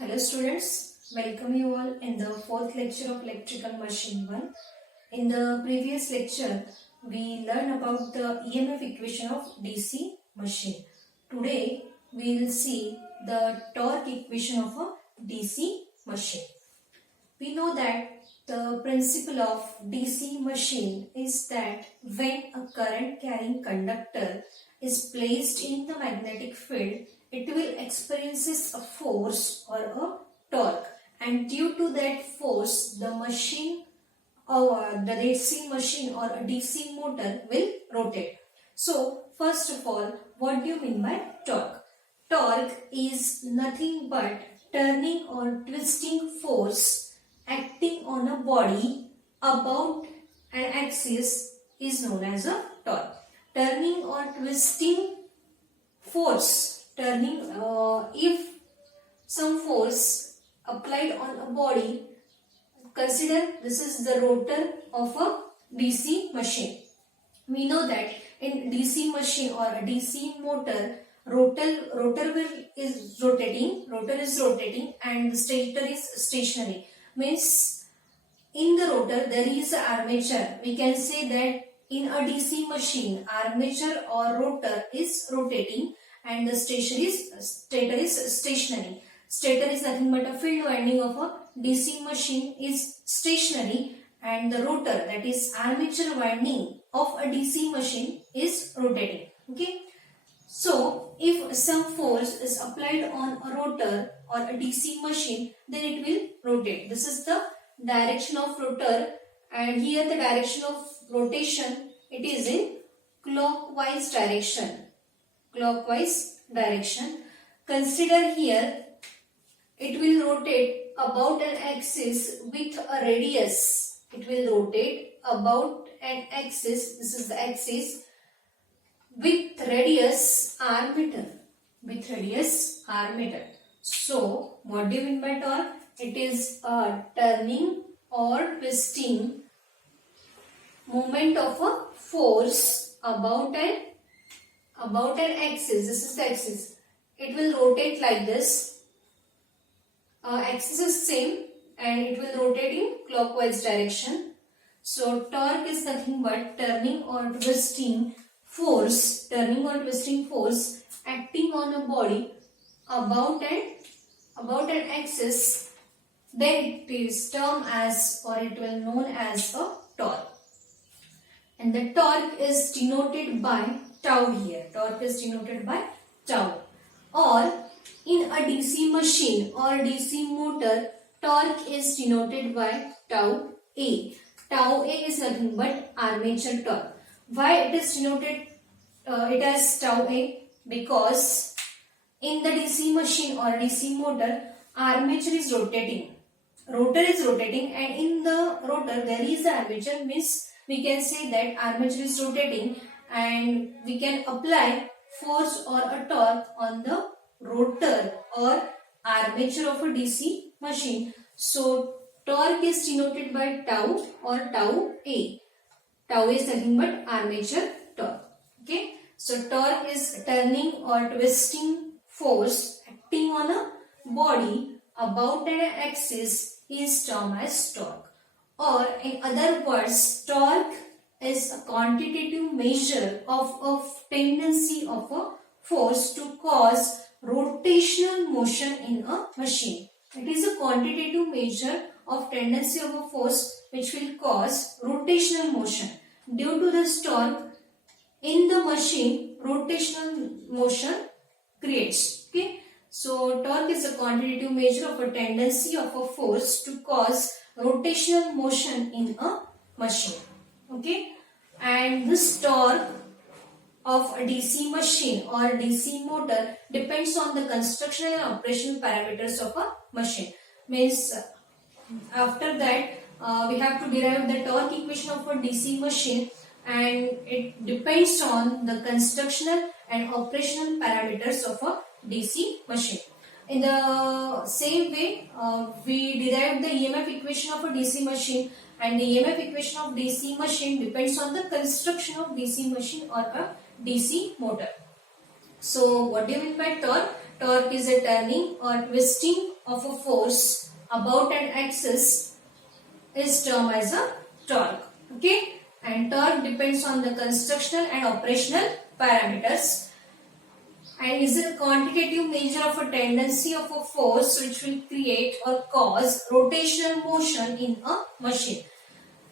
Hello students, welcome you all in the fourth lecture of Electrical Machine 1. In the previous lecture, we learned about the EMF equation of DC machine. Today, we will see the torque equation of a DC machine. We know that the principle of DC machine is that when a current carrying conductor is placed in the magnetic field, it will experiences a force or a torque, and due to that force the machine or the DC machine or a DC motor will rotate. So first of all, what do you mean by torque? Torque is nothing but turning or twisting force acting on a body about an axis is known as a torque. Turning or twisting force, if some force applied on a body, consider this is the rotor of a DC machine. We know that in DC machine or a DC motor, rotor is rotating and the stator is stationary. Means in the rotor there is an armature. We can say that in a DC machine, armature or rotor is rotating and the stator is stationary. Stator is nothing but a field winding of a DC machine is stationary, and the rotor, that is armature winding of a DC machine, is rotating. Okay. So if some force is applied on a rotor or a DC machine, then it will rotate. This is the direction of rotor, and here the direction of rotation, it is in clockwise direction. Consider here it will rotate about an axis with a radius. It will rotate about an axis, this is the axis, with radius r meter. So what do you mean by torque? It is a turning or twisting movement of a force about an axis. This is the axis. It will rotate like this. Axis is same and it will rotate in clockwise direction. So torque is nothing but turning or twisting force acting on a body about an axis. Then it is termed as, or it will known as, a torque. And the torque is denoted by tau here. Or in a DC machine or DC motor, torque is denoted by tau A. Tau A is nothing but armature torque. Why it is denoted it as tau A? Because in the DC machine or DC motor, armature is rotating. Rotor is rotating, and in the rotor there is an armature. Means we can say that armature is rotating and we can apply force or a torque on the rotor or armature of a DC machine. So torque is denoted by tau or tau A. Tau is nothing but armature torque. Okay. So torque is turning or twisting force acting on a body about an axis is termed as torque. Or in other words, torque is a quantitative measure of tendency of a force to cause rotational motion in a machine. It is a quantitative measure of tendency of a force which will cause rotational motion. Due to this torque in the machine, rotational motion creates. Okay. So torque is a quantitative measure of a tendency of a force to cause rotational motion in a machine. Okay. And this torque of a DC machine or DC motor depends on the construction and operational parameters of a machine. Means after that we have to derive the torque equation of a DC machine, and it depends on the constructional and operational parameters of a DC machine. In the same way, we derive the EMF equation of a DC machine, and the EMF equation of DC machine depends on the construction of DC machine or a DC motor. So what do you mean by torque? torque is a turning or twisting of a force about an axis is termed as a torque. Okay, and torque depends on the constructional and operational parameters and is a quantitative measure of a tendency of a force which will create or cause rotational motion in a machine.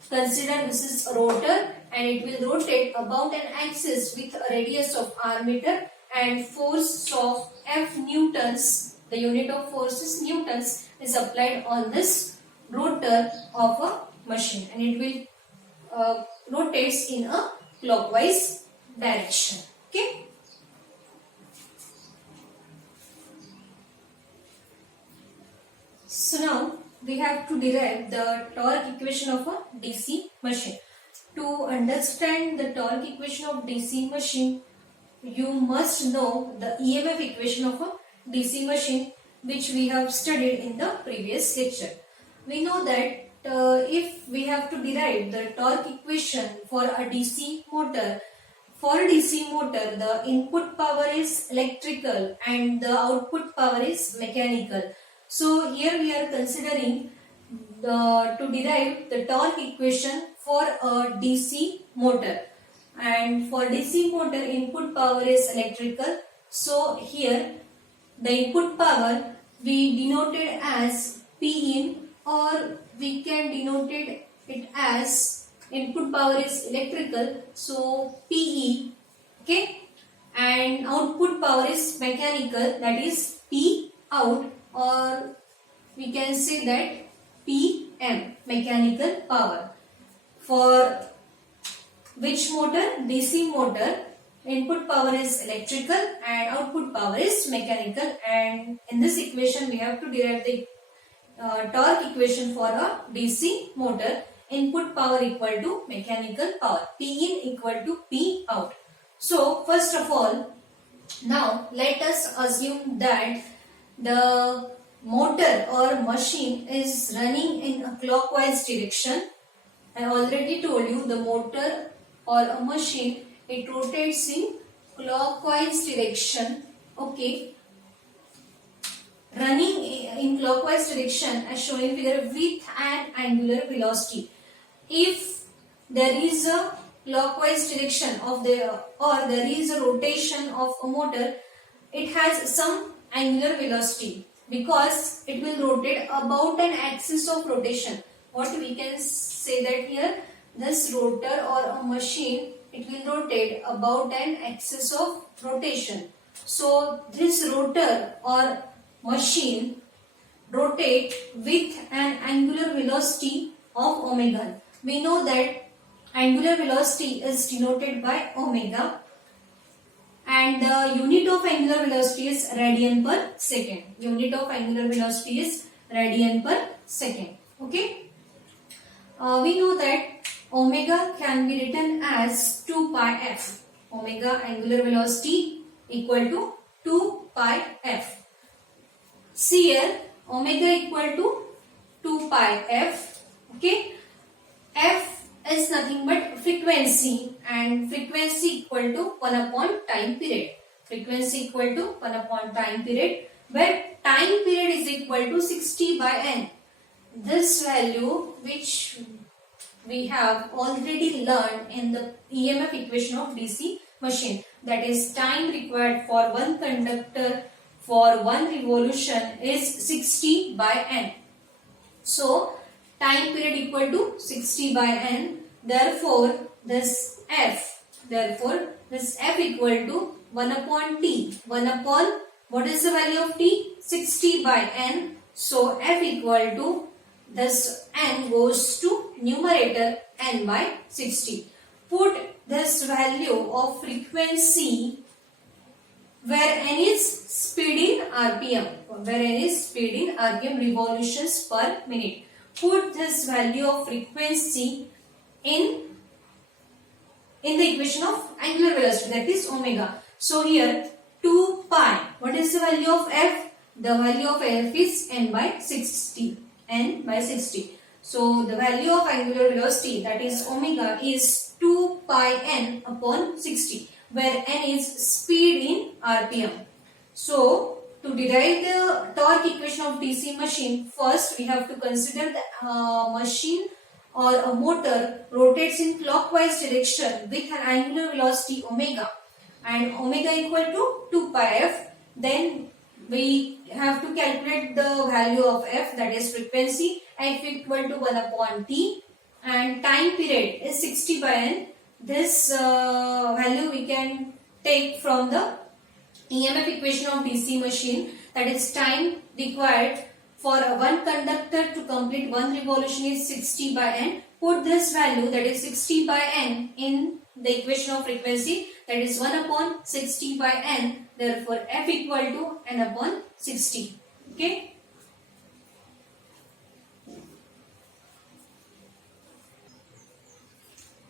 Consider this is a rotor and it will rotate about an axis with a radius of r meter and force of F newtons, the unit of force is newtons, is applied on this rotor of a machine and it will rotates in a clockwise direction. Okay. So now we have to derive the torque equation of a DC machine. To understand the torque equation of DC machine, you must know the EMF equation of a DC machine which we have studied in the previous lecture. We know that if we have to derive the torque equation for a DC motor, the input power is electrical and the output power is mechanical. So here we are considering to derive the torque equation for a DC motor, and for DC motor input power is electrical. So here the input power we denoted as P in, or we can denote it as input power is electrical, so PE. Okay, and output power is mechanical, that is P out, or we can say that PM, mechanical power. For which motor? DC motor, input power is electrical and output power is mechanical, and in this equation we have to derive the torque equation for a DC motor. Input power equal to mechanical power, P in equal to P out. So first of all, now let us assume that the motor or machine is running in a clockwise direction. I already told you the motor or a machine, it rotates in clockwise direction. Okay, running in clockwise direction as shown in figure with an angular velocity. If there is a clockwise direction of the, or there is a rotation of a motor, it has some angular velocity because it will rotate about an axis of rotation. What we can say that here, this rotor or a machine, it will rotate about an axis of rotation. So this rotor or machine rotate with an angular velocity of omega. We know that angular velocity is denoted by omega, and the unit of angular velocity is radian per second. Unit of angular velocity is radian per second. Okay. We know that omega can be written as 2 pi f. Omega angular velocity equal to 2 pi f. See here, omega equal to 2 pi f. Okay. F is nothing but frequency, and frequency equal to 1 upon time period. Frequency equal to 1 upon time period, where time period is equal to 60 by n. This value which we have already learned in the EMF equation of DC machine, that is time required for one conductor for one revolution is 60 by n. So time period equal to 60 by n. Therefore this F equal to 1 upon T. 1 upon, what is the value of T? 60 by n. So F equal to, this n goes to numerator n by 60. Put this value of frequency where n is speed in RPM. Where n is speed in RPM, revolutions per minute. Put this value of frequency in the equation of angular velocity, that is omega. So here 2 pi, what is the value of F? The value of F is n by 60. N by 60. So the value of angular velocity, that is omega, is 2 pi n upon 60, where n is speed in RPM. So to derive the torque equation of DC machine, first we have to consider the machine or a motor rotates in clockwise direction with an angular velocity omega, and omega equal to 2 pi f. Then we have to calculate the value of f, that is frequency, f equal to 1 upon t, and time period is 60 by n. This value we can take from the EMF equation of DC machine, that is time required for one conductor to complete one revolution is 60 by n. Put this value, that is 60 by n, in the equation of frequency, that is 1 upon 60 by n. Therefore f equal to n upon 60. Okay.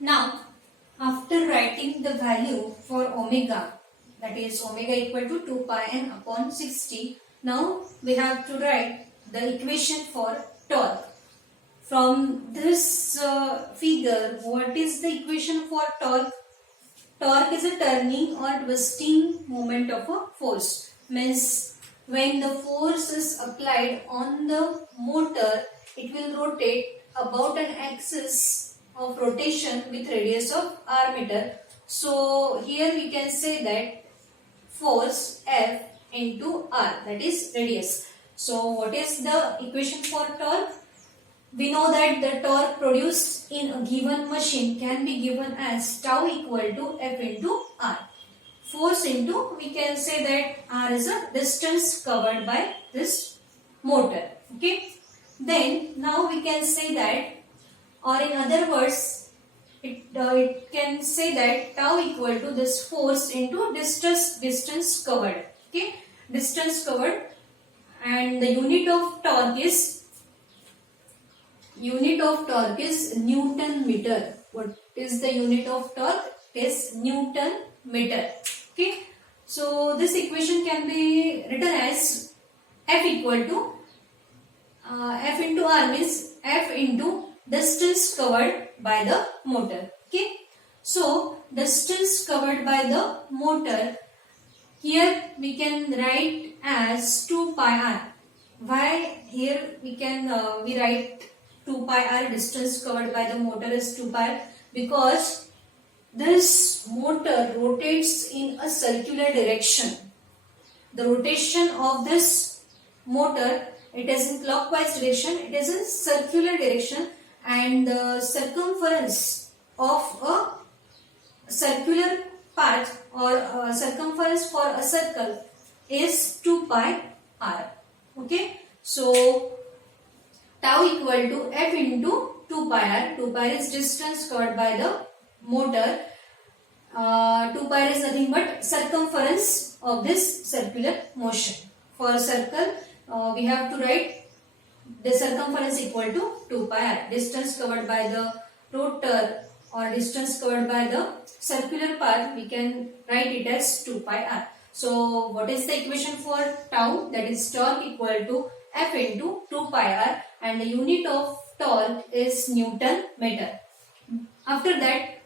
Now after writing the value for omega, that is omega equal to 2 pi n upon 60, now we have to write the equation for torque. From this figure, what is the equation for torque? Torque is a turning or twisting moment of a force. Means when the force is applied on the motor, it will rotate about an axis of rotation with radius of r meter. So here we can say that force F into r, that is radius. So what is the equation for torque? We know that the torque produced in a given machine can be given as tau equal to F into r. Force into, we can say that r is a distance covered by this motor. Okay. Then now we can say that, or in other words, it can say that tau equal to this force into distance covered. Okay. Distance covered, and the unit of torque is Newton meter. What is the unit of torque? It is Newton meter. Okay. So this equation can be written as F equal to F into r, means F into distance covered by the motor. Okay. So distance covered by the motor, here we can write as 2 pi r. Why here we write 2 pi r, distance covered by the motor is 2 pi, because this motor rotates in a circular direction. The rotation of this motor, it is in clockwise direction, it is in circular direction, and the circumference of a circular path or circumference for a circle is 2 pi r. Okay. So tau equal to F into 2 pi r. 2 pi is distance covered by the motor. 2 pi is nothing but circumference of this circular motion. For a circle, we have to write the circumference equal to 2 pi r. Distance covered by the rotor or distance covered by the circular path, we can write it as 2 pi r. So what is the equation for tau? That is torque equal to F into 2 pi r, and the unit of torque is Newton meter. After that,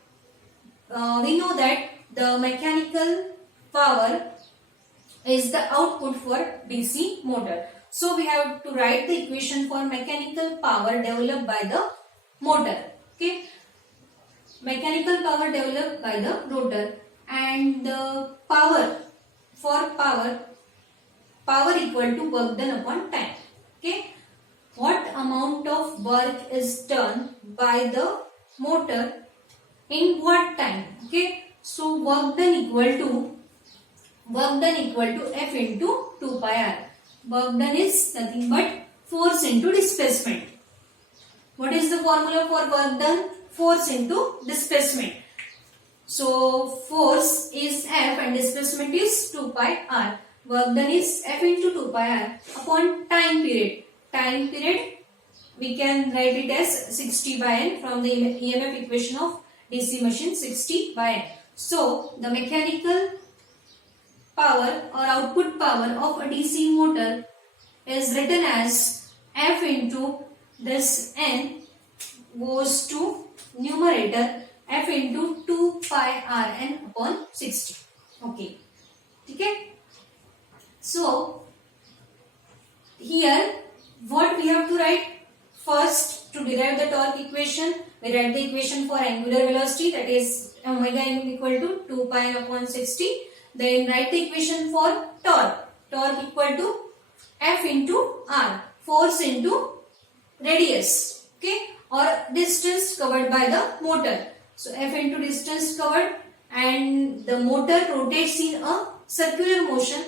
we know that the mechanical power is the output for DC motor. So we have to write the equation for mechanical power developed by the motor. Okay. Mechanical power developed by the rotor, and the power equal to work done upon time. Okay. What amount of work is done by the motor in what time? Okay. So work done equal to F into 2 pi r. Work done is nothing but force into displacement. What is the formula for work done? Force into displacement. So force is F and displacement is 2 pi r. Work done is F into 2 pi r upon time period. Time period, we can write it as 60 by n from the EMF equation of DC machine, 60 by n. So the mechanical power or output power of a DC motor is written as F into this n goes to numerator F into 2 pi r n upon 60. Okay. Okay. So here what we have to write? First, to derive the torque equation, we write the equation for angular velocity, that is omega n equal to 2 pi n upon 60. Then write the equation for torque. Torque equal to F into R, force into radius, okay, or distance covered by the motor. So F into distance covered, and the motor rotates in a circular motion.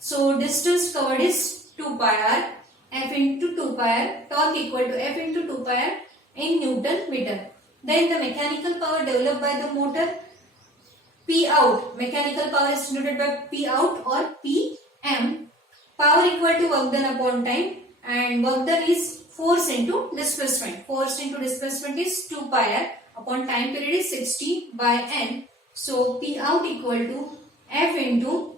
So distance covered is 2 pi r. F into 2 pi r, torque equal to F into 2 pi r in Newton meter. Then the mechanical power developed by the motor, P out. Mechanical power is denoted by P out or Pm. Power equal to work done upon time, and work done is force into displacement. Force into displacement is 2 pi r upon time period is 60 by n. So P out equal to F into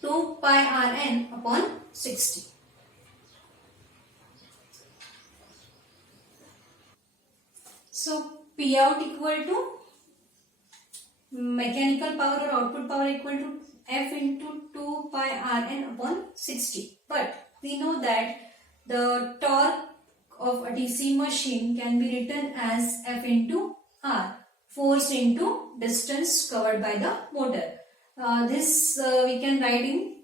2 pi r n upon 60. So P out equal to mechanical power or output power equal to F into 2 pi r n upon 60. But we know that the torque of a DC machine can be written as F into R, force into distance covered by the motor. This we can write in,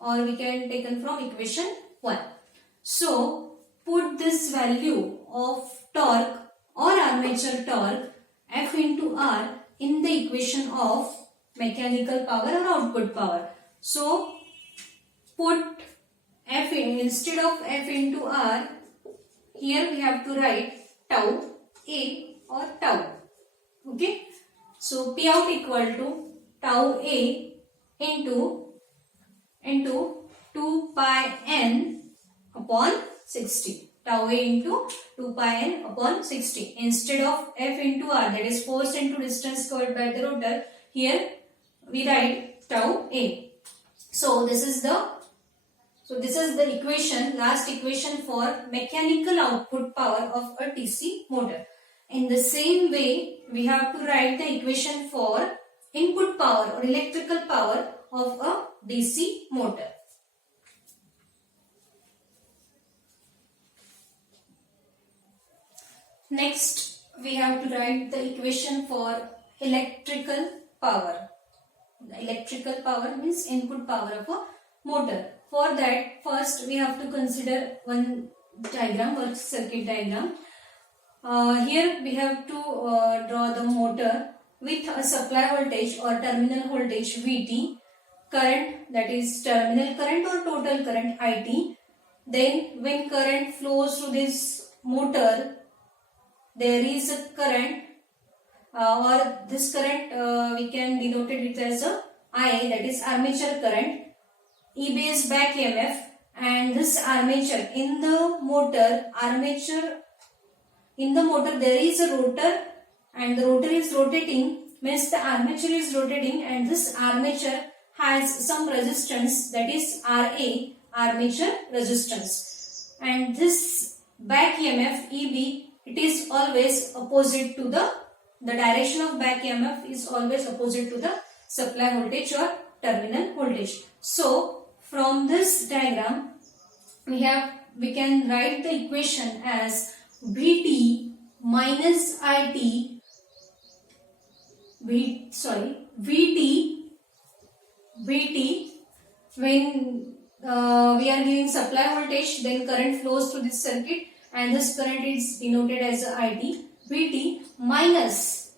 or we can taken from equation 1. So put this value of torque or armature torque F into R in the equation of mechanical power or output power. So put F in, instead of F into R, here we have to write tau A or tau. Okay. So P out equal to tau A into 2 pi n upon 60. Tau A into 2 pi n upon 60. Instead of F into R, that is force into distance covered by the rotor, here we write tau A. So this is the equation, last equation for mechanical output power of a DC motor. In the same way, we have to write the equation for input power or electrical power of a DC motor. Next, we have to write the equation for electrical power. The electrical power means input power of a motor. For that, first we have to consider one diagram or circuit diagram. Here we have to draw the motor with a supply voltage or terminal voltage Vt, current, that is terminal current or total current It. Then when current flows through this motor, there is a current or this current we can denote it as a IA, that is armature current. EB is back EMF, and this armature in the motor, there is a rotor, and the rotor is rotating, means the armature is rotating, and this armature has some resistance, that is RA, armature resistance. And this back EMF EB, it is always opposite to the direction of back EMF is always opposite to the supply voltage or terminal voltage. So from this diagram, we can write the equation as Vt minus It, Vt when we are giving supply voltage, then current flows through this circuit, and this current is denoted as It. Vt minus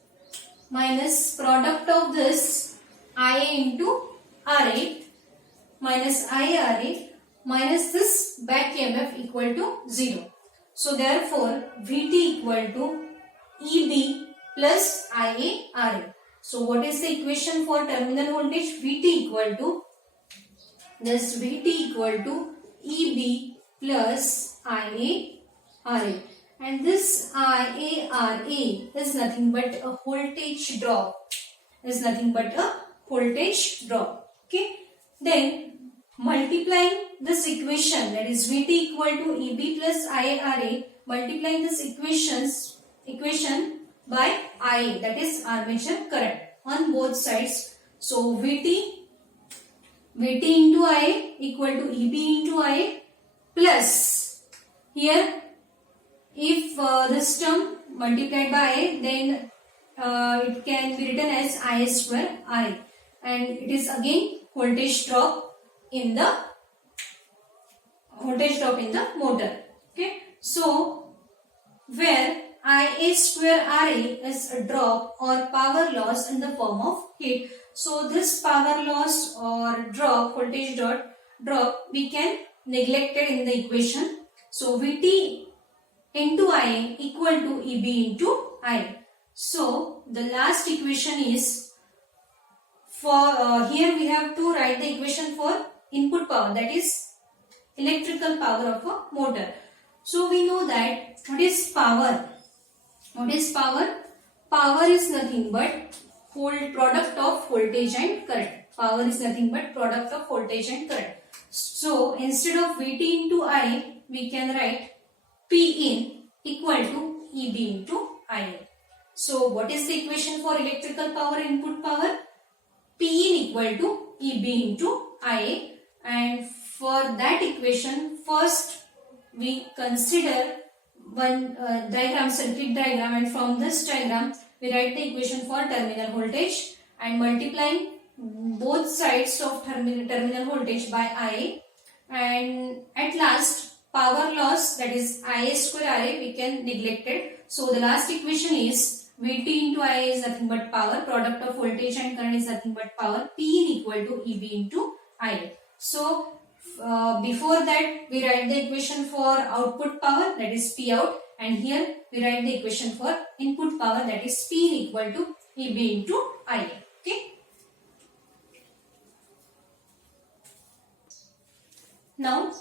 product of this Ia into Ra minus IRA minus this back EMF equal to 0. So therefore Vt equal to EB plus IARA. So what is the equation for terminal voltage? Vt equal to EB plus IARA, and this IARA is nothing but a voltage drop. Okay. Then multiplying this equation, that is Vt equal to EB plus IARA, multiplying this equation by IA, that is armature current, on both sides. So Vt into IA equal to EB into IA Here, if this term multiplied by I, then it can be written as I square RA, and it is again voltage drop in the motor. Okay, so where Ia square Ra is a drop or power loss in the form of heat. So this power loss or drop, voltage drop, we can neglect it in the equation. So Vt into Ia equal to Eb into Ia. So the last equation is for here we have to write the equation for input power, that is electrical power of a motor. So we know that what is power? What is power? Power is nothing but product of voltage and current. Power is nothing but product of voltage and current. So instead of Vt into I, we can write P in equal to Eb into Ia. So what is the equation for electrical power, input power? P in equal to Eb into Ia, and for that equation, first we consider one diagram, circuit diagram, and from this diagram we write the equation for terminal voltage and multiplying both sides of terminal voltage by Ia, and at last power loss, that is Ia square Ra, we can neglect it. So the last equation is Vt into Ia is nothing but power, product of voltage and current is nothing but power, P in equal to Eb into Ia. So before that we write the equation for output power, that is P out, and here we write the equation for input power, that is P in equal to Eb into Ia. Okay. Now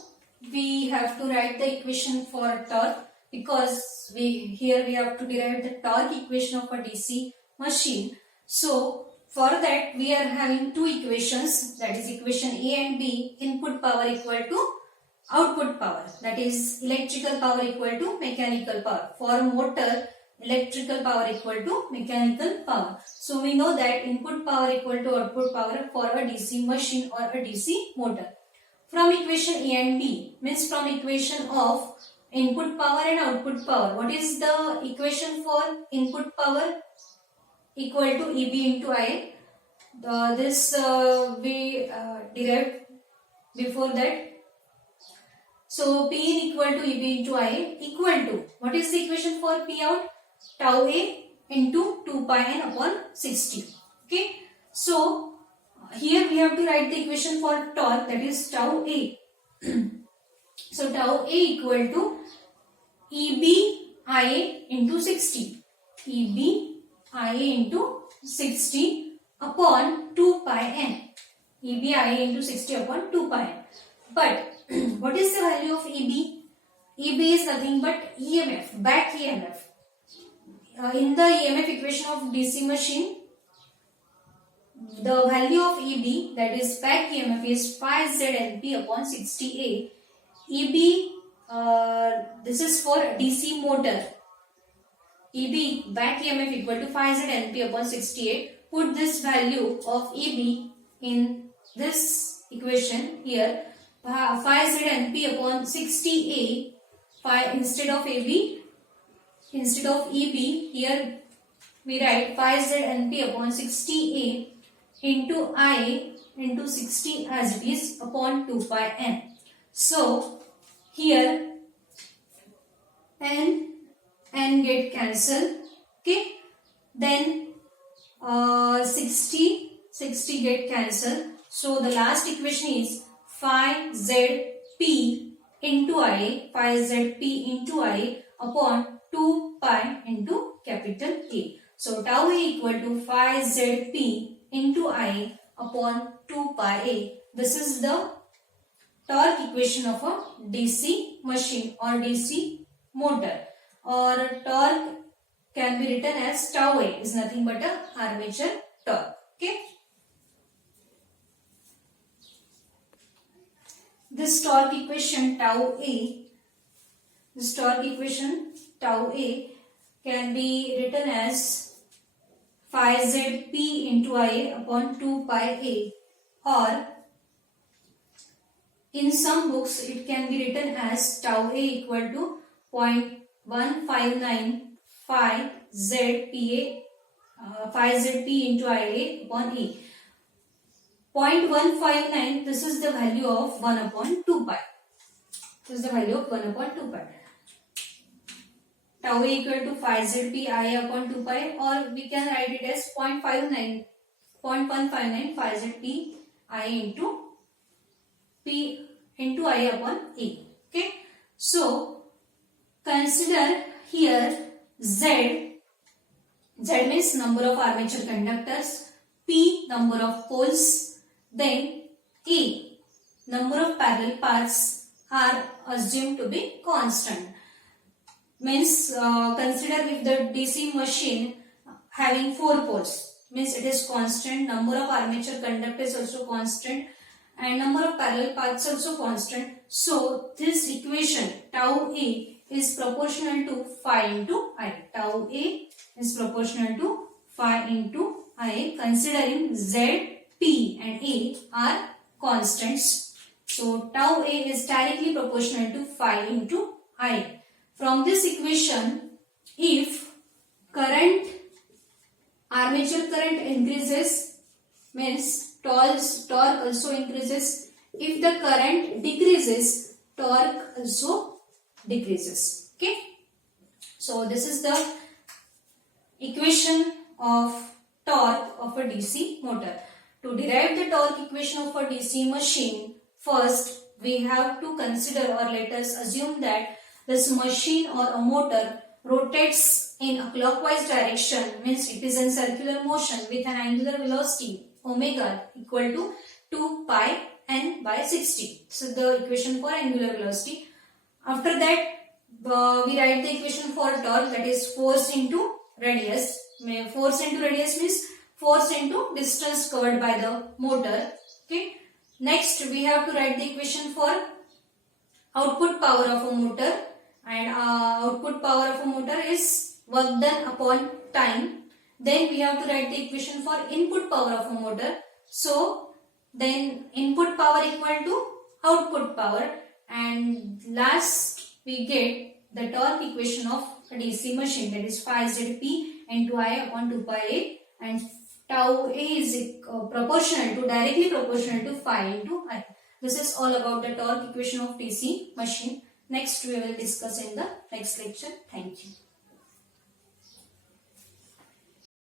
we have to write the equation for torque, because we have to derive the torque equation of a DC machine. So for that we are having two equations, that is equation A and B. Input power equal to output power, that is electrical power equal to mechanical power. For motor, electrical power equal to mechanical power. So we know that input power equal to output power for a DC machine or a DC motor. From equation A and B, means from equation of input power and output power, what is the equation for input power? Equal to Eb into Ia. This we derived before that. So P in equal to Eb into Ia equal to, what is the equation for P out? Tau A into 2 pi n upon 60. Okay. So here we have to write the equation for torque, that is tau A. So tau A equal to Eb Ia into 60. Eb Ia into 60 upon 2 pi n. Eb Ia into 60 upon 2 pi n. But what is the value of Eb? Eb is nothing but EMF, back EMF. In the EMF equation of DC machine, the value of Eb, that is back EMF, is phi ZNP upon 60A. Eb, this is for DC motor. Eb back EMF equal to phi ZNP upon 60A. Put this value of Eb in this equation here. Phi ZNP upon 60A. Phi instead of Eb, here we write phi ZNP upon 60A into I into 60 as it is upon 2 pi n. So here n get cancelled. Okay. Then 60 get cancelled. So the last equation is phi ZP into I, phi ZP into I upon 2 pi into capital A. So tau A equal to phi ZP into I upon 2 pi A. This is the torque equation of a DC machine or DC motor, or torque can be written as tau A is nothing but a armature torque. Okay. This torque equation tau A can be written as phi ZP into I upon 2 pi A, or in some books it can be written as tau A equal to 0.1595 ZPA 5 ZP into IA upon A. 0.159, this is the value of 1 upon 2 pi. This is the value of 1 upon 2 pi. Tau A equal to 5 ZP IA upon 2 pi, or we can write it as 0.159 5 ZP IA into P into I upon A. Okay. So, consider here Z means number of armature conductors, P number of poles, then A number of parallel paths are assumed to be constant. Means consider if the DC machine having 4 poles, means it is constant, number of armature conductors also constant, and number of parallel paths also constant. So this equation tau A is proportional to phi into I. Tau A is proportional to phi into I, considering Z, P and A are constants. So tau A is directly proportional to phi into I. From this equation, if armature current increases, means torque also increases. If the current decreases, torque also decreases. Okay. So this is the equation of torque of a DC motor. To derive the torque equation of a DC machine, first we have to consider, or let us assume that this machine or a motor rotates in a clockwise direction, means it is in circular motion with an angular velocity omega equal to 2 pi n by 60. So the equation for angular velocity. After that, we write the equation for torque, that is force into radius. Force into radius means force into distance covered by the motor. Okay. Next, we have to write the equation for output power of a motor, and output power of a motor is work done upon time. Then we have to write the equation for input power of a motor. So then input power equal to output power, and last we get the torque equation of a DC machine, that is 5 ZP into I upon 2 pi A, and tau A is directly proportional to phi into I. This is all about the torque equation of DC machine. Next we will discuss in the next lecture. Thank you.